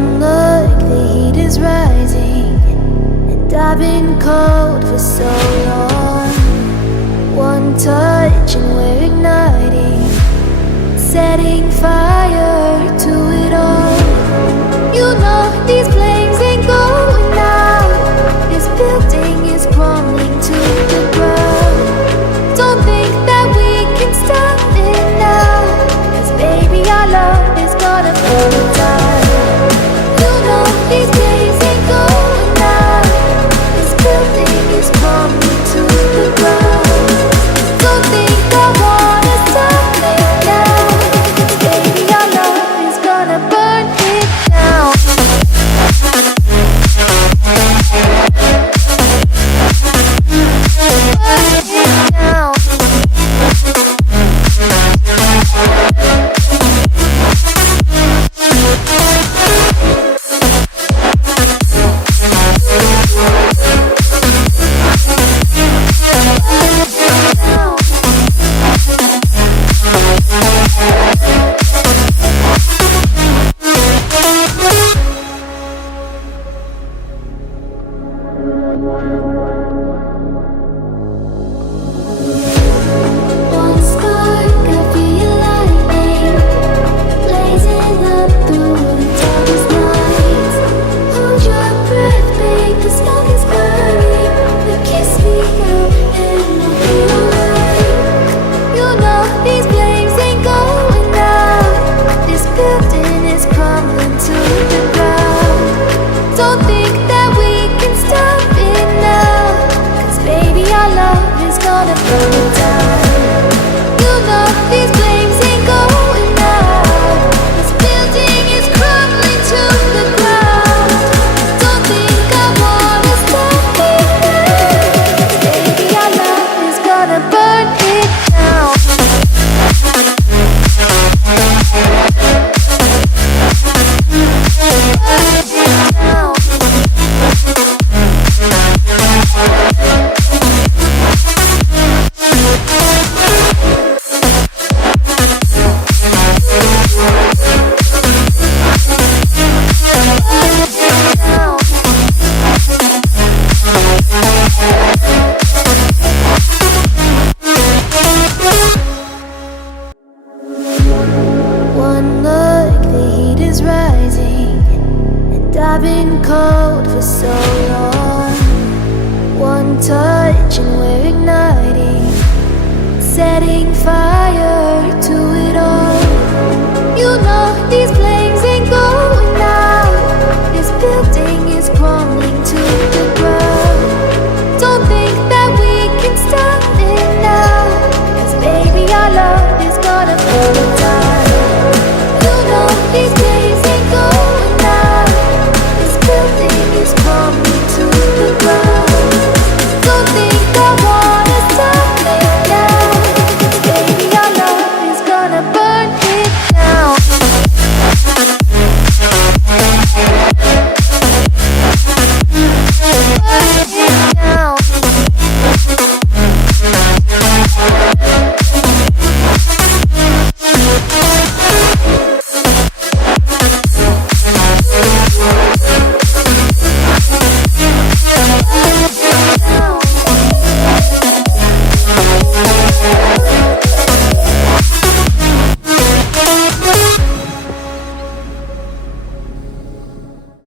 One look, the heat is rising, and I've been cold for so long. One touch and we're igniting, setting fire to it all. You know these flames ain't going out. This building is crumbling to the ground. Don't think that we can stop it now, 'cause baby our love is gonna burn down. You know these flames ain't going out. This building is crumbling to the ground. Don't think I wanna stop it now, 'cause baby our love is gonna burn it down. One spark, I feel lightning blazing up through the darkest nights. Hold your breath, babe, the smoke is burning. Now kiss me out and we'll be alright. You know these flames ain't going out. This building is crumbling to the ground. Don't think that we can stop it now, 'cause baby our love is gonna burn it down. You know these flames ain't going out. This building is crumbling to the ground. Don't think I wanna stop it now, 'cause baby our love is gonna burn it down. One look, the heat is rising, and I've been cold for so long. One touch and we're igniting, setting fire to it all. You know these